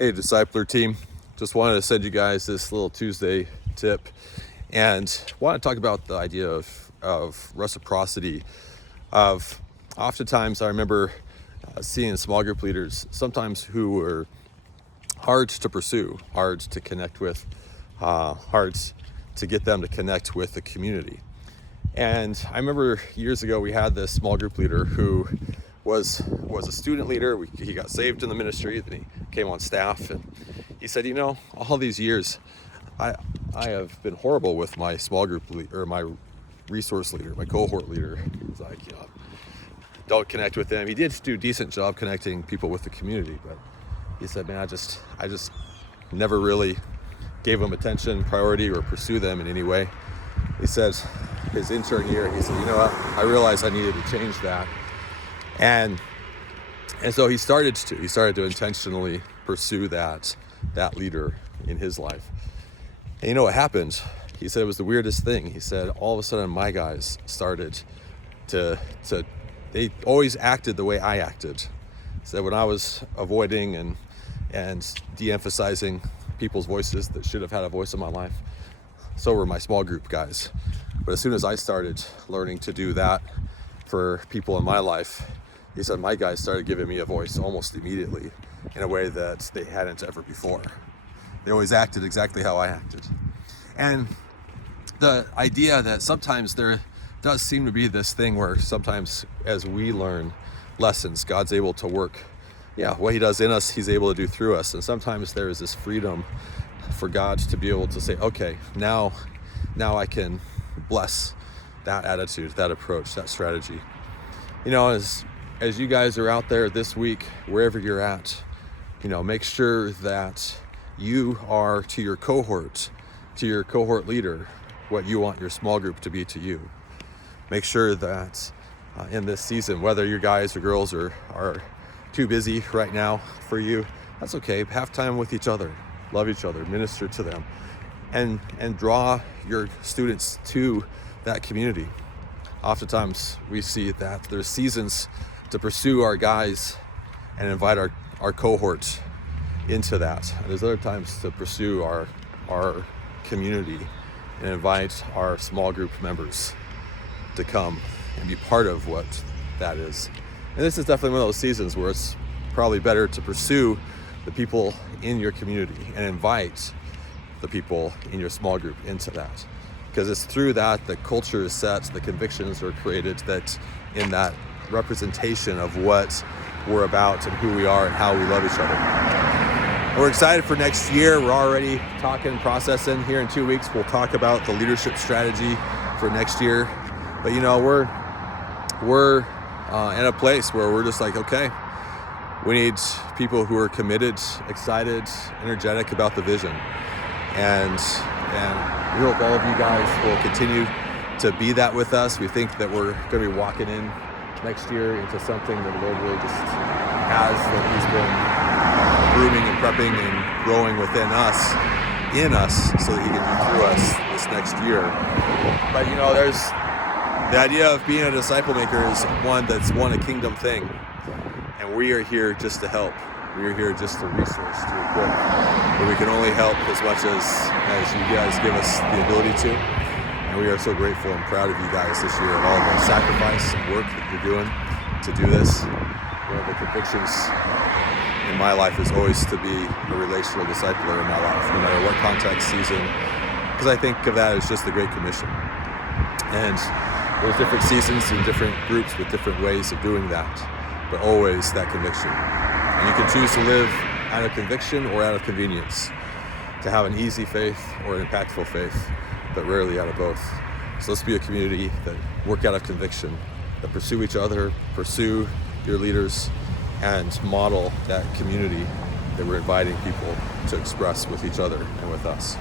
Hey, Discipler team. Just wanted to send you guys this little Tuesday tip and want to talk about the idea of reciprocity. Oftentimes I remember seeing small group leaders sometimes who were hard to pursue, hard to connect with, hard to get them to connect with the community. And I remember years ago we had this small group leader who was a student leader. He got saved in the ministry, then he came on staff, and he said, all these years I have been horrible with my small group or my resource leader, my cohort leader. He's like, don't connect with them. He did do a decent job connecting people with the community, but he said, man, I just never really gave them attention, priority, or pursue them in any way. He said his intern year, he said, I realized I needed to change that. And so he started to intentionally pursue that leader in his life. And you know what happened? He said it was the weirdest thing. He said all of a sudden my guys started they always acted the way I acted. He said when I was avoiding and de-emphasizing people's voices that should have had a voice in my life, so were my small group guys. But as soon as I started learning to do that for people in my life, he said my guys started giving me a voice almost immediately in a way that they hadn't ever before. They always acted exactly how I acted. And the idea that sometimes there does seem to be this thing where sometimes as we learn lessons, God's able to work. What he does in us, he's able to do through us. And sometimes there is this freedom for God to be able to say, okay, now I can bless that attitude, that approach, that strategy. As you guys are out there this week, wherever you're at, make sure that you are to your cohort leader what you want your small group to be to you. Make sure that in this season, whether your guys or girls are too busy right now for you, that's okay. Have time with each other, love each other, minister to them, and draw your students to that community. Oftentimes we see that there's seasons to pursue our guys and invite our cohort into that. And there's other times to pursue our community and invite our small group members to come and be part of what that is. And this is definitely one of those seasons where it's probably better to pursue the people in your community and invite the people in your small group into that. Because it's through that the culture is set, the convictions are created, that in that representation of what we're about and who we are and how we love each other. We're excited for next year. We're already talking, processing. Here in 2 weeks, we'll talk about the leadership strategy for next year. But we're in a place where we're just like, okay, we need people who are committed, excited, energetic about the vision. And we hope all of you guys will continue to be that with us. We think that we're going to be walking in next year into something that the Lord really just has, that he's been grooming and prepping and growing within us, in us, so that he can do through us this next year. But there's the idea of being a disciple maker is that's a kingdom thing. And we are here just to help. We are here just to resource, to equip. But we can only help as much as you guys give us the ability to. And we are so grateful and proud of you guys this year and all the sacrifice and work that you're doing to do this. One of the convictions in my life is always to be a relational discipler in my life, no matter what context, season, because I think of that as just the Great Commission. And there's different seasons and different groups with different ways of doing that, but always that conviction. And you can choose to live out of conviction or out of convenience, to have an easy faith or an impactful faith, but rarely out of both. So let's be a community that work out of conviction, that pursue each other, pursue your leaders, and model that community that we're inviting people to express with each other and with us.